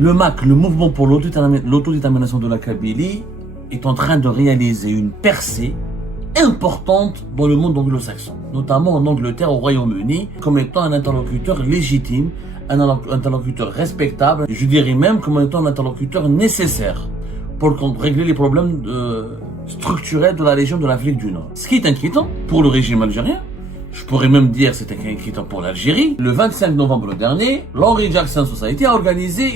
Le MAK, le mouvement pour l'autodétermination de la Kabylie, est en train de réaliser une percée importante dans le monde anglo-saxon, notamment en Angleterre, au Royaume-Uni, comme étant un interlocuteur légitime, un interlocuteur respectable, je dirais même comme étant un interlocuteur nécessaire pour régler les problèmes structurels de la région de l'Afrique du Nord. Ce qui est inquiétant pour le régime algérien, je pourrais même dire que c'est inquiétant pour l'Algérie. Le 25 novembre dernier, l'Henry Jackson Society a organisé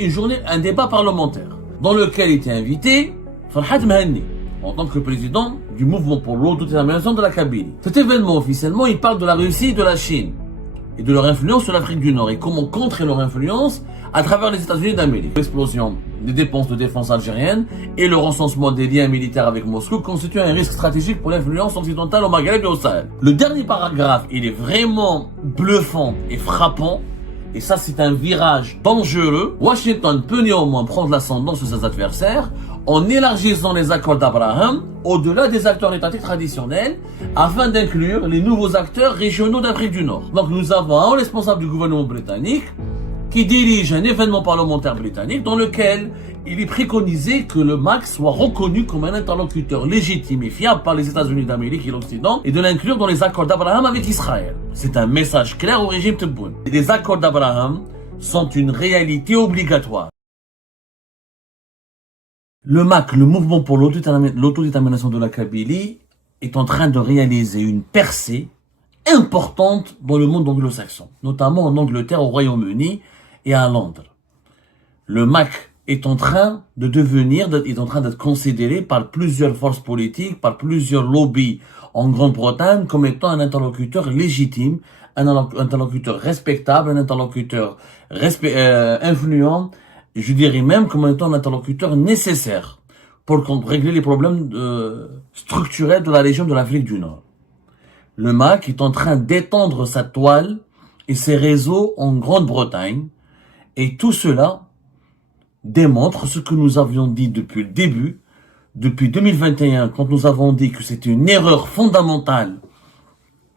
un débat parlementaire dans lequel était invité Farhat Mahani en tant que président du mouvement pour l'autodétermination de la Kabylie. Cet événement, officiellement, il parle de la Russie et de la Chine et de leur influence sur l'Afrique du Nord et comment contrer leur influence à travers les États-Unis d'Amérique. L'explosion des dépenses de défense algériennes et le recensement des liens militaires avec Moscou constituent un risque stratégique pour l'influence occidentale au Maghreb et au Sahel. Le dernier paragraphe, il est vraiment bluffant et frappant. Et ça, c'est un virage dangereux. Washington peut néanmoins prendre l'ascendant sur ses adversaires en élargissant les accords d'Abraham au-delà des acteurs étatiques traditionnels afin d'inclure les nouveaux acteurs régionaux d'Afrique du Nord. Donc nous avons un responsable du gouvernement britannique qui dirige un événement parlementaire britannique dans lequel il est préconisé que le MAK soit reconnu comme un interlocuteur légitime et fiable par les États-Unis d'Amérique et l'Occident et de l'inclure dans les accords d'Abraham avec Israël. C'est un message clair au régime Tebboune. Les accords d'Abraham sont une réalité obligatoire. Le MAK, le mouvement pour l'autodétermination de la Kabylie, est en train de réaliser une percée importante dans le monde anglo-saxon, notamment en Angleterre, au Royaume-Uni et à Londres. Le MAK est en train d'être considéré par plusieurs forces politiques, par plusieurs lobbies en Grande-Bretagne comme étant un interlocuteur légitime, un interlocuteur respectable, un interlocuteur influent, je dirais même comme étant un interlocuteur nécessaire pour régler les problèmes structurels de la région de l'Afrique du Nord. Le MAK est en train d'étendre sa toile et ses réseaux en Grande-Bretagne et tout cela démontre ce que nous avions dit depuis le début, depuis 2021, quand nous avons dit que c'était une erreur fondamentale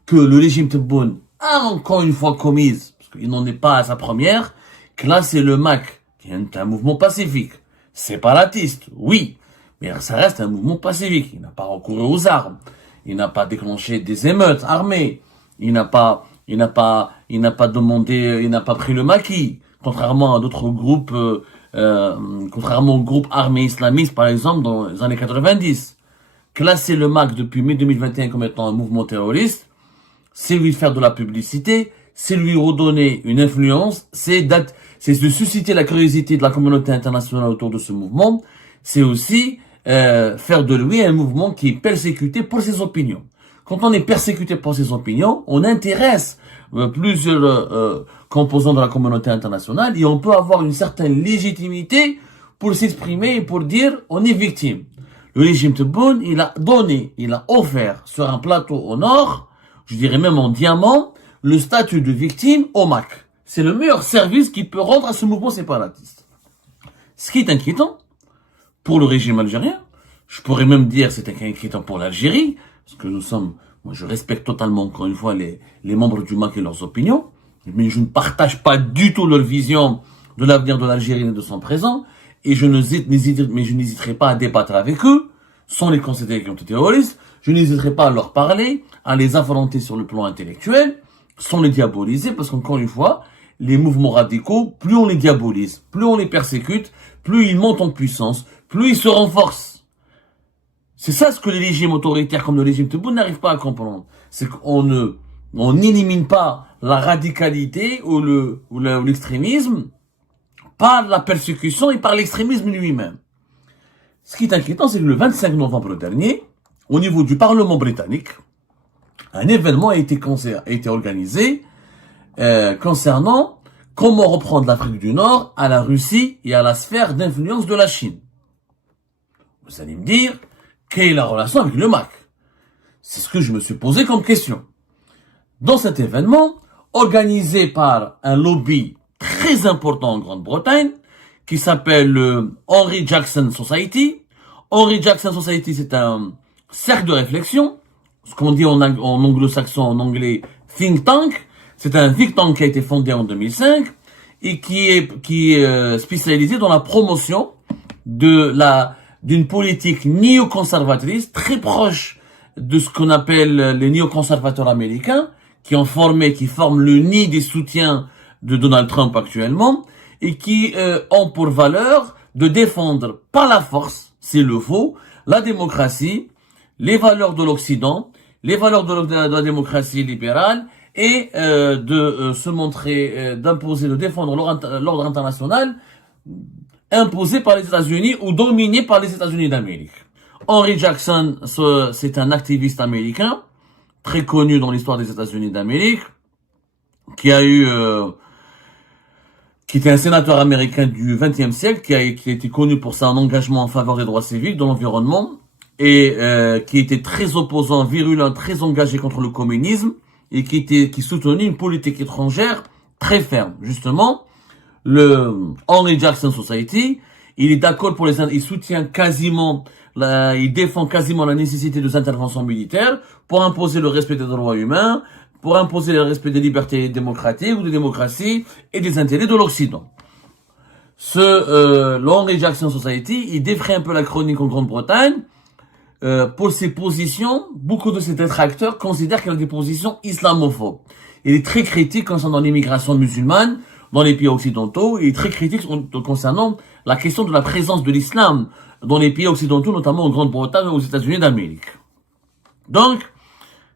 que le régime Tebboune a encore une fois commise, parce qu'il n'en est pas à sa première, que là c'est le MAK, qui est un mouvement pacifique, séparatiste, oui, mais ça reste un mouvement pacifique, il n'a pas recouru aux armes, il n'a pas déclenché des émeutes armées, il n'a pas pris le maquis, contrairement à d'autres groupes, contrairement aux groupes armés islamistes, par exemple, dans les années 90. Classer le MAK depuis mai 2021 comme étant un mouvement terroriste, c'est lui faire de la publicité, c'est lui redonner une influence, c'est de susciter la curiosité de la communauté internationale autour de ce mouvement, c'est aussi faire de lui un mouvement qui est persécuté pour ses opinions. Quand on est persécuté pour ses opinions, on intéresse plusieurs composants de la communauté internationale et on peut avoir une certaine légitimité pour s'exprimer et pour dire on est victime. Le régime Tebboune, il a offert sur un plateau au nord, je dirais même en diamant, le statut de victime au MAK. C'est le meilleur service qu'il peut rendre à ce mouvement séparatiste. Ce qui est inquiétant pour le régime algérien, je pourrais même dire c'est inquiétant pour l'Algérie, parce que moi je respecte totalement encore une fois les membres du MAK et leurs opinions, mais je ne partage pas du tout leur vision de l'avenir de l'Algérie et de son présent, et je n'hésiterai pas à débattre avec eux, sans les considérer comme terroristes, je n'hésiterai pas à leur parler, à les affronter sur le plan intellectuel, sans les diaboliser, parce qu'encore une fois, les mouvements radicaux, plus on les diabolise, plus on les persécute, plus ils montent en puissance, plus ils se renforcent. C'est ça ce que les régimes autoritaires comme le régime Tebboune n'arrivent pas à comprendre. C'est qu'on n'élimine pas la radicalité ou l'extrémisme par la persécution et par l'extrémisme lui-même. Ce qui est inquiétant, c'est que le 25 novembre dernier, au niveau du Parlement britannique, un événement a été organisé concernant comment reprendre l'Afrique du Nord à la Russie et à la sphère d'influence de la Chine. Vous allez me dire, quelle est la relation avec le MAK? C'est ce que je me suis posé comme question. Dans cet événement, organisé par un lobby très important en Grande-Bretagne, qui s'appelle le Henry Jackson Society. Henry Jackson Society, c'est un cercle de réflexion, ce qu'on dit en anglo-saxon, en anglais, think tank. C'est un think tank qui a été fondé en 2005 et qui est spécialisée dans la promotion d'une politique néoconservatrice très proche de ce qu'on appelle les néoconservateurs américains, qui forment le nid des soutiens de Donald Trump actuellement, et qui ont pour valeur de défendre par la force, c'est le faux, la démocratie, les valeurs de l'Occident, les valeurs de la démocratie libérale, et se montrer, d'imposer, de défendre l'ordre international imposé par les États-Unis ou dominé par les États-Unis d'Amérique. Henry Jackson, c'est un activiste américain très connu dans l'histoire des États-Unis d'Amérique, qui était un sénateur américain du XXe siècle, qui a été connu pour son engagement en faveur des droits civiques, de l'environnement, et qui était très opposant, virulent, très engagé contre le communisme, et qui soutenait une politique étrangère très ferme. Justement, le Henry Jackson Society, il est d'accord il soutient quasiment, il défend quasiment la nécessité des interventions militaires pour imposer le respect des droits humains, pour imposer le respect des libertés démocratiques ou des démocraties et des intérêts de l'Occident. Le Henry Jackson Society, il défraie un peu la chronique en Grande-Bretagne. Pour ses positions, beaucoup de ses détracteurs considèrent qu'il a des positions islamophobes. Il est très critique concernant l'immigration musulmane dans les pays occidentaux. Il est très critique concernant la question de la présence de l'islam dans les pays occidentaux, notamment en Grande-Bretagne et aux États-Unis d'Amérique. Donc,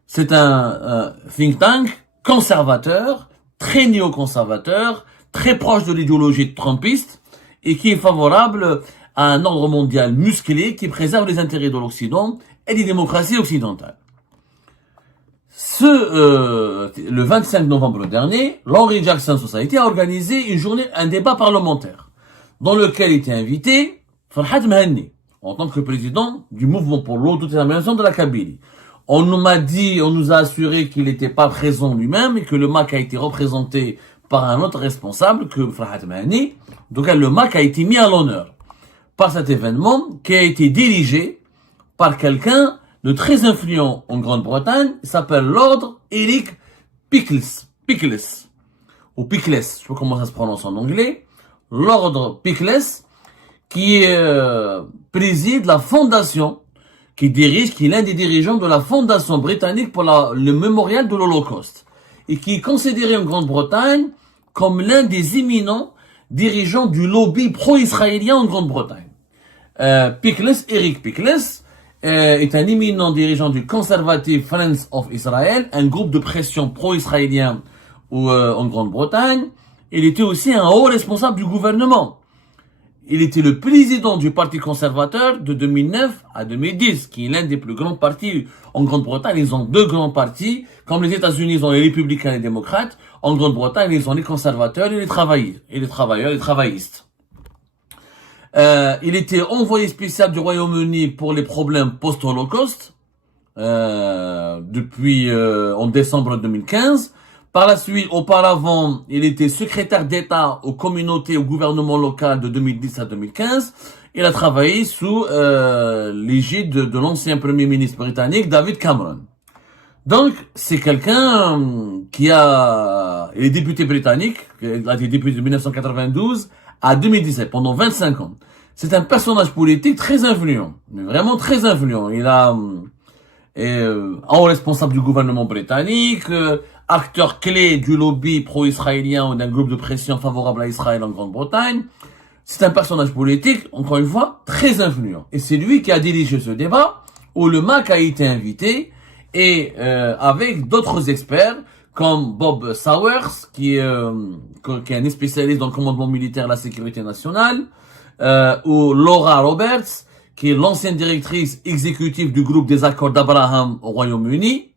c'est un think tank conservateur, très néoconservateur, très proche de l'idéologie trumpiste et qui est favorable à un ordre mondial musclé qui préserve les intérêts de l'Occident et des démocraties occidentales. Le 25 novembre dernier, l'Henry Jackson Society a organisé un débat parlementaire, dans lequel était invité Farhat Mahanni, en tant que président du mouvement pour l'autodétermination de la Kabylie. On nous a assuré qu'il n'était pas présent lui-même et que le MAC a été représenté par un autre responsable que Farhat Mahanni. Donc le MAC a été mis à l'honneur par cet événement qui a été dirigé par quelqu'un de très influent en Grande-Bretagne. Il s'appelle Lord Eric Pickles, ou Pickles, je sais pas comment ça se prononce en anglais. Lord Pickles, qui préside la fondation, qui est l'un des dirigeants de la fondation britannique pour le mémorial de l'Holocauste, et qui est considéré en Grande-Bretagne comme l'un des éminents dirigeant du lobby pro-israélien en Grande-Bretagne. Eric Pickles, est un éminent dirigeant du Conservative Friends of Israel, un groupe de pression pro-israélien en Grande-Bretagne. Il était aussi un haut responsable du gouvernement. Il était le président du Parti conservateur de 2009 à 2010, qui est l'un des plus grands partis en Grande-Bretagne. Ils ont deux grands partis. Comme les États-Unis, ils ont les républicains et les démocrates. En Grande-Bretagne, ils ont les conservateurs et les travailleurs et les travaillistes. Il était envoyé spécial du Royaume-Uni pour les problèmes post-Holocauste, depuis en décembre 2015. Par la suite, auparavant, il était secrétaire d'État aux communautés et au gouvernement local de 2010 à 2015. Il a travaillé sous l'égide de l'ancien premier ministre britannique, David Cameron. Donc, c'est quelqu'un il est député britannique, il a été député de 1992 à 2017, pendant 25 ans. C'est un personnage politique très influent, mais vraiment très influent. Il est responsable du gouvernement britannique, acteur clé du lobby pro-israélien ou d'un groupe de pression favorable à Israël en Grande-Bretagne. C'est un personnage politique, encore une fois, très influent. Et c'est lui qui a dirigé ce débat, où le MAC a été invité, et avec d'autres experts, comme Bob Sowers, qui est un spécialiste dans le commandement militaire et la sécurité nationale, ou Laura Roberts, qui est l'ancienne directrice exécutive du groupe des accords d'Abraham au Royaume-Uni,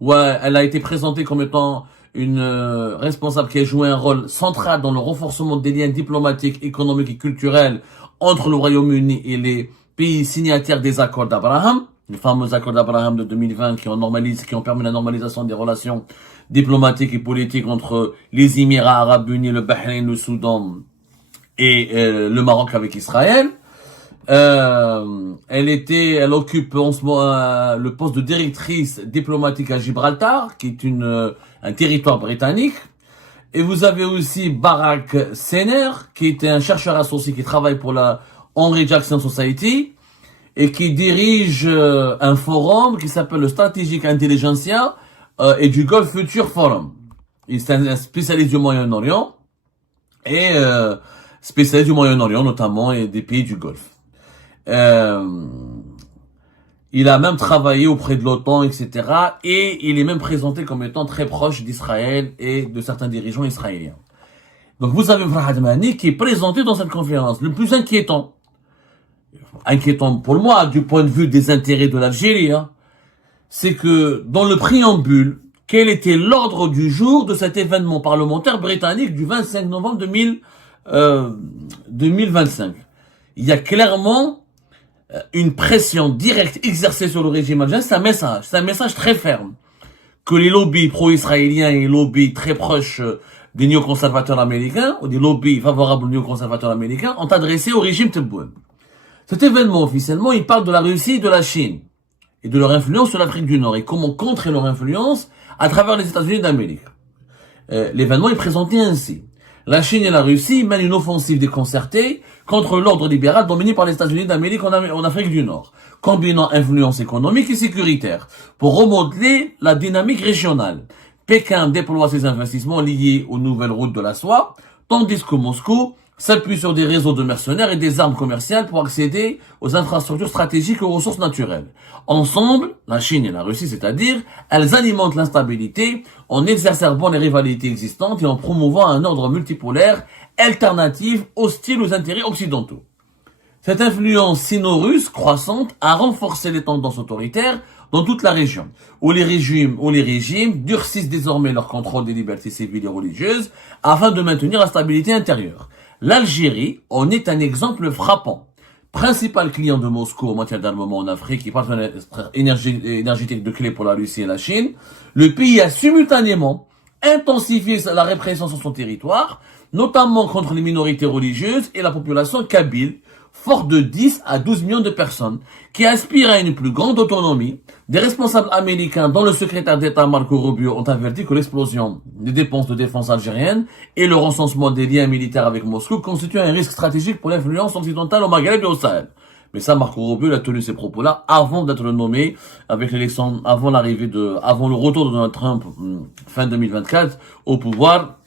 où elle a été présentée comme étant une responsable qui a joué un rôle central dans le renforcement des liens diplomatiques, économiques et culturels entre le Royaume-Uni et les pays signataires des accords d'Abraham, les fameux accords d'Abraham de 2020 qui ont permis la normalisation des relations diplomatiques et politiques entre les Émirats arabes unis, le Bahreïn, le Soudan et le Maroc avec Israël. Elle occupe en ce moment le poste de directrice diplomatique à Gibraltar, qui est un territoire britannique. Et vous avez aussi Barak Sener, qui était un chercheur associé qui travaille pour la Henry Jackson Society et qui dirige un forum qui s'appelle le Strategic Intelligentsia et du Gulf Future Forum. Il est un spécialiste du Moyen-Orient et spécialiste du Moyen-Orient notamment et des pays du Golfe. Il a même travaillé auprès de l'OTAN, etc. Et il est même présenté comme étant très proche d'Israël et de certains dirigeants israéliens. Donc vous avez Farhad Mahani qui est présenté dans cette conférence. Le plus inquiétant pour moi du point de vue des intérêts de l'Algérie, c'est que dans le préambule, quel était l'ordre du jour de cet événement parlementaire britannique du 25 novembre 2025. Il y a clairement une pression directe exercée sur le régime algérien. C'est un message très ferme que les lobbies pro-israéliens et les lobbies très proches des néoconservateurs américains, ou des lobbies favorables aux néoconservateurs américains, ont adressé au régime Tebboune. Cet événement, officiellement, il parle de la Russie et de la Chine, et de leur influence sur l'Afrique du Nord, et comment contrer leur influence à travers les États-Unis d'Amérique. L'événement est présenté ainsi. La Chine et la Russie mènent une offensive déconcertée contre l'ordre libéral dominé par les États-Unis d'Amérique en Afrique du Nord, combinant influence économique et sécuritaire pour remodeler la dynamique régionale. Pékin déploie ses investissements liés aux nouvelles routes de la soie, tandis que Moscou s'appuie sur des réseaux de mercenaires et des armes commerciales pour accéder aux infrastructures stratégiques et aux ressources naturelles. Ensemble, la Chine et la Russie, c'est-à-dire, elles alimentent l'instabilité en exacerbant les rivalités existantes et en promouvant un ordre multipolaire alternatif hostile aux intérêts occidentaux. Cette influence sino-russe croissante a renforcé les tendances autoritaires dans toute la région, où les régimes durcissent désormais leur contrôle des libertés civiles et religieuses afin de maintenir la stabilité intérieure. L'Algérie en est un exemple frappant. Principal client de Moscou en matière d'armement en Afrique et partenaire énergétique de clé pour la Russie et la Chine, le pays a simultanément intensifié la répression sur son territoire, notamment contre les minorités religieuses et la population kabyle, forte de 10 à 12 millions de personnes, qui aspirent à une plus grande autonomie. Des responsables américains, dont le secrétaire d'État Marco Rubio, ont averti que l'explosion des dépenses de défense algériennes et le recensement des liens militaires avec Moscou constituent un risque stratégique pour l'influence occidentale au Maghreb et au Sahel. Mais ça, Marco Rubio a tenu ces propos-là avant d'être nommé, avec l'élection, avant le retour de Donald Trump, fin 2024, au pouvoir,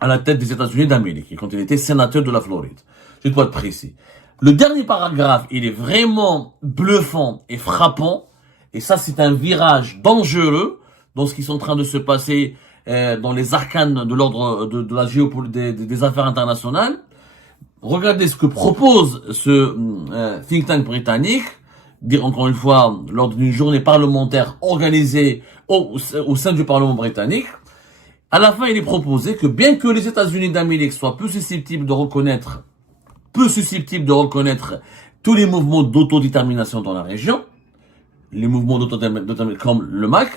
à la tête des États-Unis d'Amérique, quand il était sénateur de la Floride. Je dois être précis. Le dernier paragraphe, il est vraiment bluffant et frappant. Et ça, c'est un virage dangereux dans ce qui est en train de se passer dans les arcanes de l'ordre de la géopolitique des affaires internationales. Regardez ce que propose ce think tank britannique, dire encore une fois, lors d'une journée parlementaire organisée au sein du Parlement britannique. À la fin, il est proposé que bien que les États-Unis d'Amérique soient peu susceptibles de reconnaître tous les mouvements d'autodétermination dans la région, les mouvements d'autodétermination comme le MAC,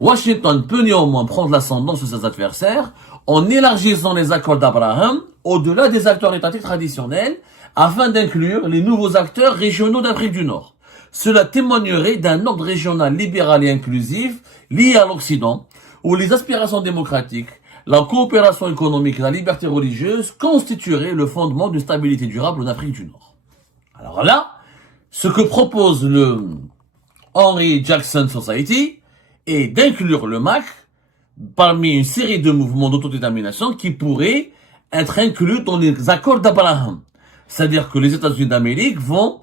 Washington peut néanmoins prendre l'ascendant sur ses adversaires en élargissant les accords d'Abraham au-delà des acteurs étatiques traditionnels afin d'inclure les nouveaux acteurs régionaux d'Afrique du Nord. Cela témoignerait d'un ordre régional libéral et inclusif lié à l'Occident où les aspirations démocratiques, la coopération économique et la liberté religieuse constitueraient le fondement d'une stabilité durable en Afrique du Nord. Alors là, ce que propose le Henry Jackson Society est d'inclure le MAC parmi une série de mouvements d'autodétermination qui pourraient être inclus dans les accords d'Abraham. C'est-à-dire que les États-Unis d'Amérique vont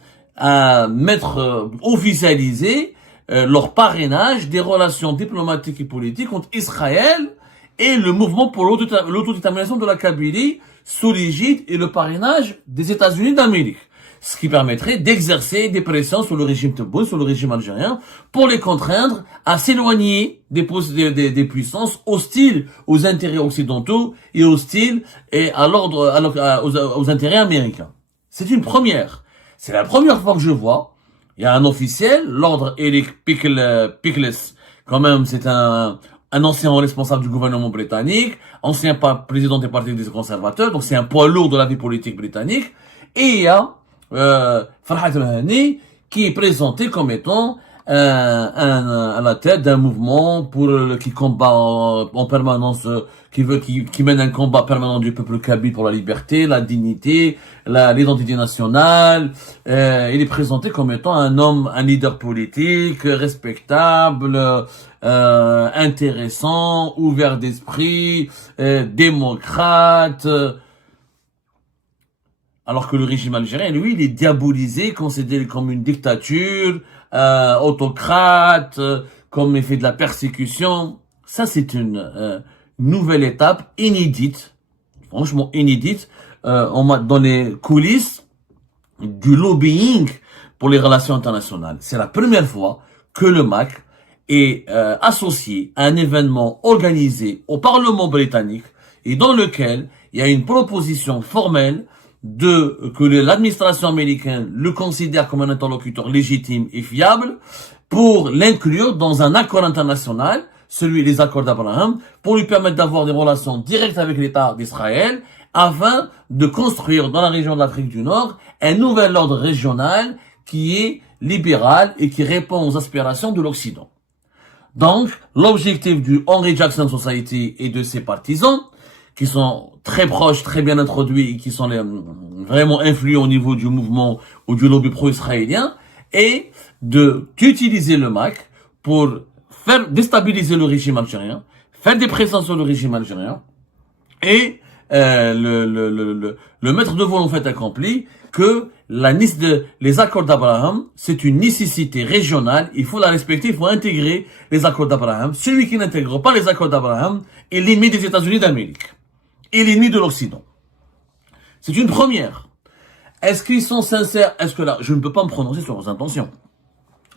officialiser leur parrainage des relations diplomatiques et politiques entre Israël et le mouvement pour l'autodétermination de la Kabylie sous l'égide et le parrainage des États-Unis d'Amérique. Ce qui permettrait d'exercer des pressions sur le régime Tebboune, sur le régime algérien, pour les contraindre à s'éloigner des puissances hostiles aux intérêts occidentaux et hostiles aux intérêts américains. C'est une première. C'est la première fois que je vois. Il y a un officiel, l'ordre Eric Pickles, quand même, c'est un ancien responsable du gouvernement britannique, ancien président des partis des conservateurs, donc c'est un poids lourd de la vie politique britannique. Et il y a Farhad Mahani qui est présenté comme étant à la tête d'un mouvement qui combat en permanence, qui mène un combat permanent du peuple kabyle pour la liberté, la dignité, l'identité nationale. Il est présenté comme étant un homme, un leader politique, respectable, intéressant, ouvert d'esprit, démocrate. Alors que le régime algérien, lui, il est diabolisé, considéré comme une dictature, autocrate, comme effet de la persécution. Ça, c'est une nouvelle étape inédite, franchement inédite, dans les coulisses du lobbying pour les relations internationales. C'est la première fois que le MAC est associé à un événement organisé au Parlement britannique et dans lequel il y a une proposition formelle que l'administration américaine le considère comme un interlocuteur légitime et fiable pour l'inclure dans un accord international, celui des accords d'Abraham, pour lui permettre d'avoir des relations directes avec l'État d'Israël, afin de construire dans la région de l'Afrique du Nord un nouvel ordre régional qui est libéral et qui répond aux aspirations de l'Occident. Donc, l'objectif du Henry Jackson Society et de ses partisans, qui sont très proches, très bien introduits et qui sont vraiment influents au niveau du mouvement ou du lobby pro-israélien, est d'utiliser le MAC pour faire déstabiliser le régime algérien, faire des pressions sur le régime algérien et le mettre devant le fait accompli que les accords d'Abraham, c'est une nécessité régionale, il faut la respecter, il faut intégrer les accords d'Abraham. Celui qui n'intègre pas les accords d'Abraham est l'ennemi des États-Unis d'Amérique et l'ennemi de l'Occident. C'est une première. Est-ce qu'ils sont sincères? Est-ce que là, je ne peux pas me prononcer sur leurs intentions.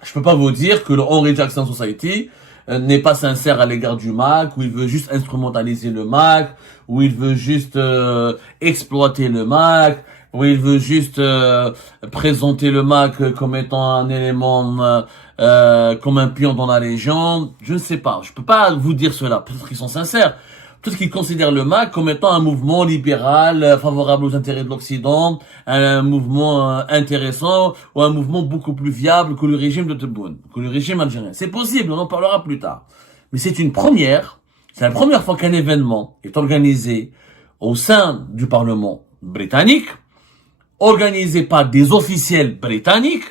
Je peux pas vous dire que le Henry Jackson Society n'est pas sincère à l'égard du MAC, où il veut juste instrumentaliser le MAC, où il veut juste exploiter le MAC, où il veut juste présenter le MAC comme étant un élément, comme un pion dans la région. Je ne sais pas, je peux pas vous dire cela, peut-être qu'ils sont sincères. Tout ce qu'ils considèrent le MAC comme étant un mouvement libéral, favorable aux intérêts de l'Occident, un mouvement intéressant, ou un mouvement beaucoup plus viable que le régime de Tebboune, que le régime algérien. C'est possible, on en parlera plus tard. Mais c'est une première, c'est la première fois qu'un événement est organisé au sein du Parlement britannique, organisé par des officiels britanniques.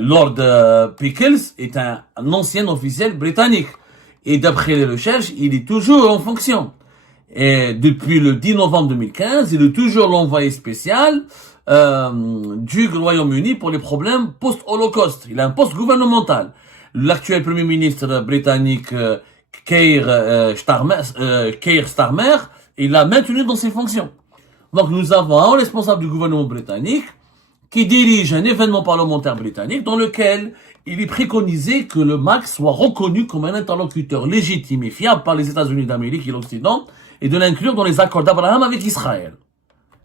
Lord Pickles est un ancien officiel britannique. Et d'après les recherches, il est toujours en fonction. Et depuis le 10 novembre 2015, il est toujours l'envoyé spécial du Royaume-Uni pour les problèmes post-Holocauste. Il a un poste gouvernemental. L'actuel Premier ministre britannique Keir Starmer, il l'a maintenu dans ses fonctions. Donc nous avons un responsable du gouvernement britannique qui dirige un événement parlementaire britannique dans lequel il est préconisé que le MAC soit reconnu comme un interlocuteur légitime et fiable par les États-Unis d'Amérique et l'Occident et de l'inclure dans les accords d'Abraham avec Israël.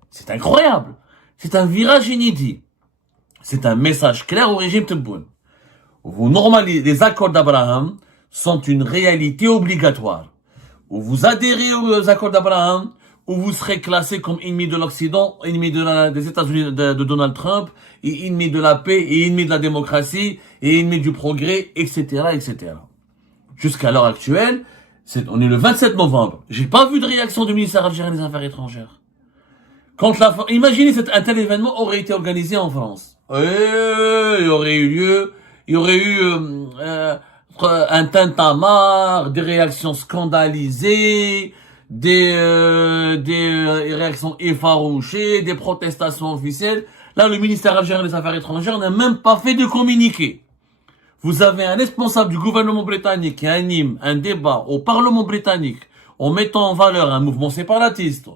C'est incroyable. C'est un virage inédit. C'est un message clair au régime Tebboune. Les accords d'Abraham sont une réalité obligatoire. Ou vous adhérez aux accords d'Abraham, où vous serez classé comme ennemi de l'Occident, ennemi des États-Unis de Donald Trump, et ennemi de la paix, et ennemi de la démocratie, et ennemi du progrès, etc., etc. Jusqu'à l'heure actuelle, on est le 27 novembre. J'ai pas vu de réaction du ministère algérien des Affaires étrangères. Imaginez un tel événement aurait été organisé en France. Il aurait eu lieu, il y aurait eu un tintamarre, des réactions scandalisées, des réactions effarouchées, des protestations officielles. Là, le ministère algérien des Affaires étrangères n'a même pas fait de communiqué. Vous avez un responsable du gouvernement britannique qui anime un débat au Parlement britannique en mettant en valeur un mouvement séparatiste,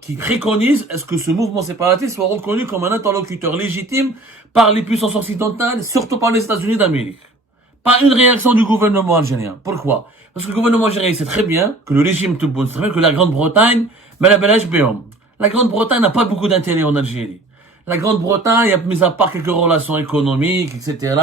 qui préconise est-ce que ce mouvement séparatiste soit reconnu comme un interlocuteur légitime par les puissances occidentales, surtout par les États-Unis d'Amérique. Pas une réaction du gouvernement algérien. Pourquoi? Parce que le gouvernement algérien sait très bien que le régime Tebboune, c'est très bien que la Grande-Bretagne, la Grande-Bretagne n'a pas beaucoup d'intérêt en Algérie. La Grande-Bretagne, mis à part quelques relations économiques, etc.,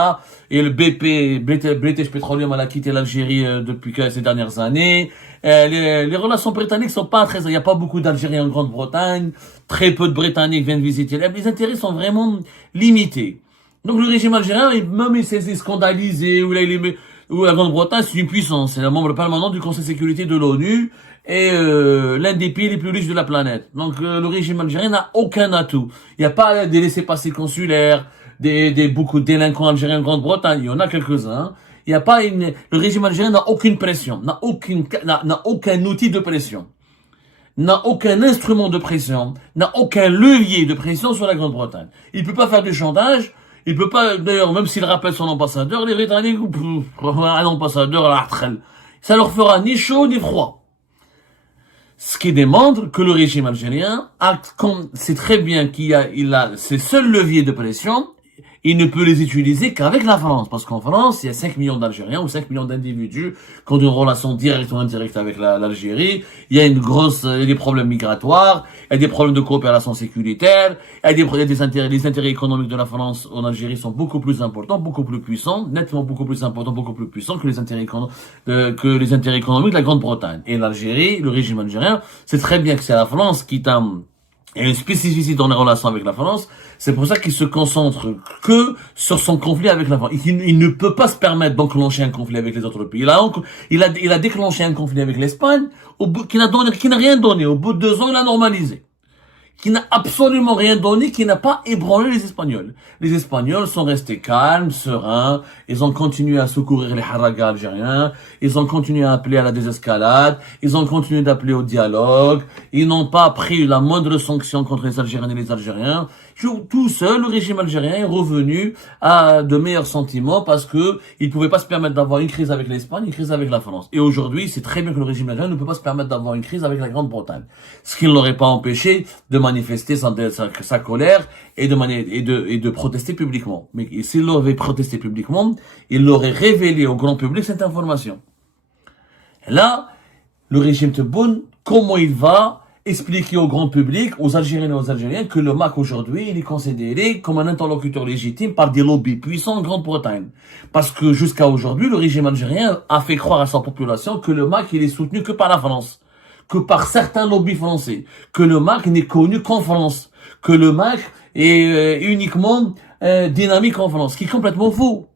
et le British Petroleum, elle a quitté l'Algérie depuis ces dernières années. Les relations britanniques sont pas très, il n'y a pas beaucoup d'Algériens en Grande-Bretagne, très peu de Britanniques viennent visiter. Les intérêts sont vraiment limités. Donc le régime algérien, même il s'est scandalisé, où la Grande-Bretagne, c'est une puissance, c'est un membre permanent du Conseil de sécurité de l'ONU, est l'un des pays les plus riches de la planète. Donc le régime algérien n'a aucun atout. Il n'y a pas des laissez-passer consulaires, beaucoup de délinquants algériens en Grande-Bretagne. Il y en a quelques-uns. Il n'y a pas le régime algérien n'a aucune pression, n'a aucun outil de pression, n'a aucun instrument de pression, n'a aucun levier de pression sur la Grande-Bretagne. Il peut pas faire du chantage. Il peut pas, d'ailleurs, même s'il rappelle son ambassadeur, les Britanniques, un ambassadeur à la ça leur fera ni chaud ni froid. Ce qui démontre que le régime algérien sait très bien il a ses seuls leviers de pression. Il ne peut les utiliser qu'avec la France. Parce qu'en France, il y a 5 millions d'Algériens ou 5 millions d'individus qui ont une relation directe ou indirecte avec l'Algérie. Il y a des problèmes migratoires, il y a des problèmes de coopération sécuritaire, il y a les intérêts économiques de la France en Algérie sont beaucoup plus importants, beaucoup plus puissants, nettement beaucoup plus importants, beaucoup plus puissants que les intérêts économiques de la Grande-Bretagne. Et l'Algérie, le régime algérien, c'est très bien que c'est la France qui il y a une spécificité dans les relations avec la France. C'est pour ça qu'il se concentre que sur son conflit avec la France. Il ne peut pas se permettre d'enclencher un conflit avec les autres pays. Il a déclenché un conflit avec l'Espagne, qui n'a rien donné. Au bout de 2 ans, il a normalisé. Qui n'a absolument rien donné, qui n'a pas ébranlé les Espagnols. Les Espagnols sont restés calmes, sereins, ils ont continué à secourir les haragas algériens, ils ont continué à appeler à la désescalade, ils ont continué d'appeler au dialogue, ils n'ont pas pris la moindre sanction contre les Algériens et les Algériens. Tout seul, le régime algérien est revenu à de meilleurs sentiments parce que il pouvait pas se permettre d'avoir une crise avec l'Espagne, une crise avec la France. Et aujourd'hui, c'est très bien que le régime algérien ne peut pas se permettre d'avoir une crise avec la Grande-Bretagne. Ce qui ne l'aurait pas empêché de manifester sa colère et de protester publiquement. Mais s'il avait protesté publiquement, il aurait révélé au grand public cette information. Et là, le régime Tebboune, comment il va expliquer au grand public, aux Algériens et aux Algériens, que le MAC aujourd'hui, il est considéré comme un interlocuteur légitime par des lobbies puissants en Grande-Bretagne. Parce que jusqu'à aujourd'hui, le régime algérien a fait croire à sa population que le MAC, il est soutenu que par la France, que par certains lobbies français, que le MAC n'est connu qu'en France, que le MAC est uniquement dynamique en France, ce qui est complètement faux.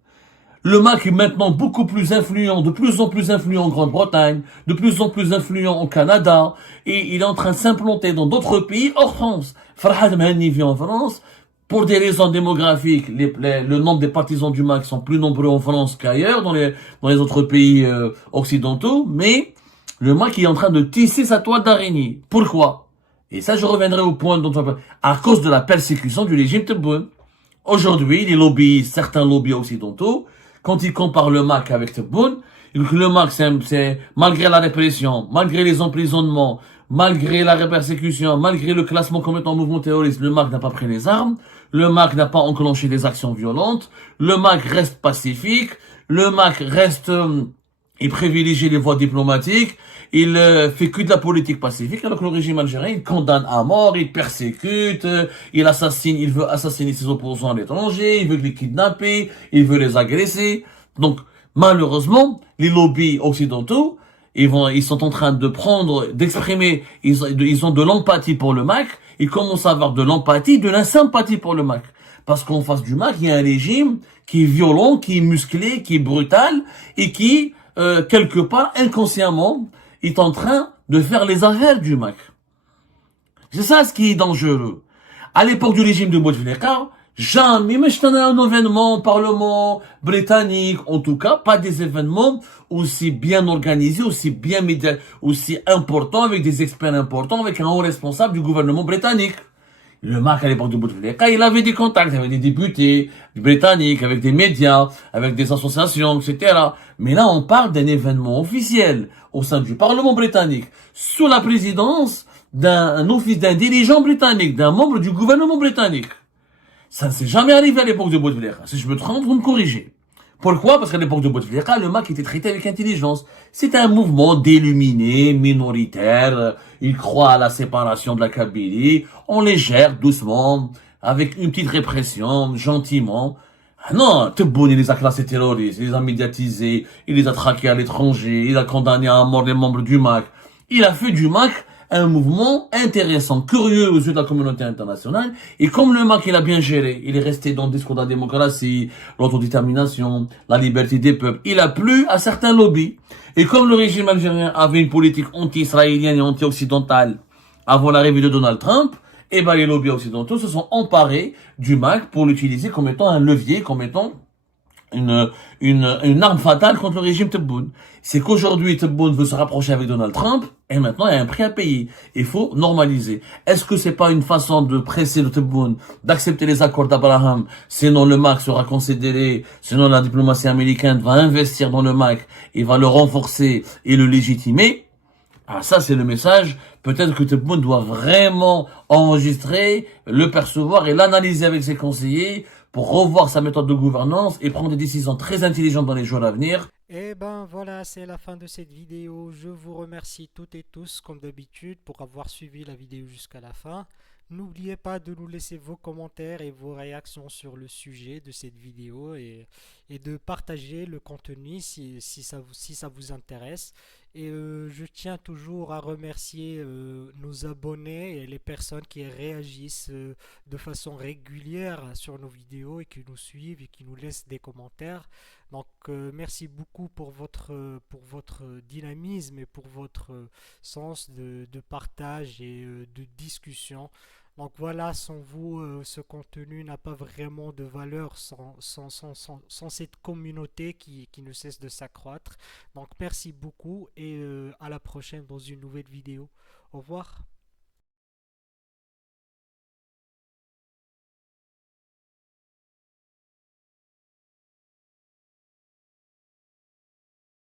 Le MAC est maintenant beaucoup plus influent, de plus en plus influent en Grande-Bretagne, de plus en plus influent au Canada, et il est en train de s'implanter dans d'autres pays hors France. Farhad Mehani vit en France, pour des raisons démographiques, le nombre des partisans du MAC sont plus nombreux en France qu'ailleurs, dans les autres pays occidentaux, mais le MAC est en train de tisser sa toile d'araignée. Pourquoi? Et ça, je reviendrai au point dont on parle. À cause de la persécution du régime Tebboune. Aujourd'hui, certains lobbies occidentaux, quand ils comparent le MAC avec Tebboune, le MAC, c'est malgré la répression, malgré les emprisonnements, malgré la persécution, malgré le classement comme étant mouvement terroriste, le MAC n'a pas pris les armes, le MAC n'a pas enclenché des actions violentes, le MAC reste pacifique, le MAC reste, il privilégie les voies diplomatiques, il fait que de la politique pacifique, alors que le régime algérien, il condamne à mort, il persécute, il veut assassiner ses opposants à l'étranger, il veut les kidnapper, il veut les agresser. Donc, malheureusement, les lobbies occidentaux, ils sont en train d'exprimer, ils ont de l'empathie pour le MAC, ils commencent à avoir de l'empathie, de la sympathie pour le MAC. Parce qu'en face du MAC, il y a un régime qui est violent, qui est musclé, qui est brutal, et qui, quelque part, inconsciemment, est en train de faire les affaires du MAC. C'est ça ce qui est dangereux. À l'époque du régime de Bouteflika, jamais, mais je tenais un événement au Parlement britannique, en tout cas, pas des événements aussi bien organisés, aussi importants, avec des experts importants, avec un haut responsable du gouvernement britannique. Le MAC, à l'époque de Bouteflika, il avait des contacts avec des députés britanniques, avec des médias, avec des associations, etc. Mais là, on parle d'un événement officiel au sein du Parlement britannique, sous la présidence d'un dirigeant britannique, d'un membre du gouvernement britannique. Ça ne s'est jamais arrivé à l'époque de Bouteflika. Si je me trompe, vous me corrigez. Pourquoi? Parce qu'à l'époque de Bouteflika, le MAC était traité avec intelligence. C'est un mouvement d'illuminés, minoritaire. Il croit à la séparation de la Kabylie. On les gère doucement, avec une petite répression, gentiment. Ah non, Tebboune, il les a classés terroristes, il les a médiatisés, il les a traqués à l'étranger, il a condamné à mort les membres du MAC. Il a fait du MAC un mouvement intéressant, curieux aux yeux de la communauté internationale. Et comme le MAC, il a bien géré, il est resté dans le discours de la démocratie, l'autodétermination, la liberté des peuples, il a plu à certains lobbies. Et comme le régime algérien avait une politique anti-israélienne et anti-occidentale avant l'arrivée de Donald Trump, et ben les lobbies occidentaux se sont emparés du MAC pour l'utiliser comme étant un levier, comme étant une arme fatale contre le régime Tebboune. C'est qu'aujourd'hui, Tebboune veut se rapprocher avec Donald Trump, et maintenant, il y a un prix à payer. Il faut normaliser. Est-ce que c'est pas une façon de presser le Tebboune, d'accepter les accords d'Abraham, sinon le MAC sera considéré, sinon la diplomatie américaine va investir dans le MAC, et va le renforcer et le légitimer? Ah, ça, c'est le message. Peut-être que Tebboune doit vraiment enregistrer, le percevoir et l'analyser avec ses conseillers pour revoir sa méthode de gouvernance et prendre des décisions très intelligentes dans les jours à venir. Et ben voilà, c'est la fin de cette vidéo. Je vous remercie toutes et tous, comme d'habitude, pour avoir suivi la vidéo jusqu'à la fin. N'oubliez pas de nous laisser vos commentaires et vos réactions sur le sujet de cette vidéo et de partager le contenu si ça vous intéresse. Et je tiens toujours à remercier nos abonnés et les personnes qui réagissent de façon régulière sur nos vidéos et qui nous suivent et qui nous laissent des commentaires. Donc merci beaucoup pour votre dynamisme et pour votre sens de partage et de discussion. Donc voilà, sans vous, ce contenu n'a pas vraiment de valeur sans cette communauté qui ne cesse de s'accroître. Donc merci beaucoup et à la prochaine dans une nouvelle vidéo. Au revoir.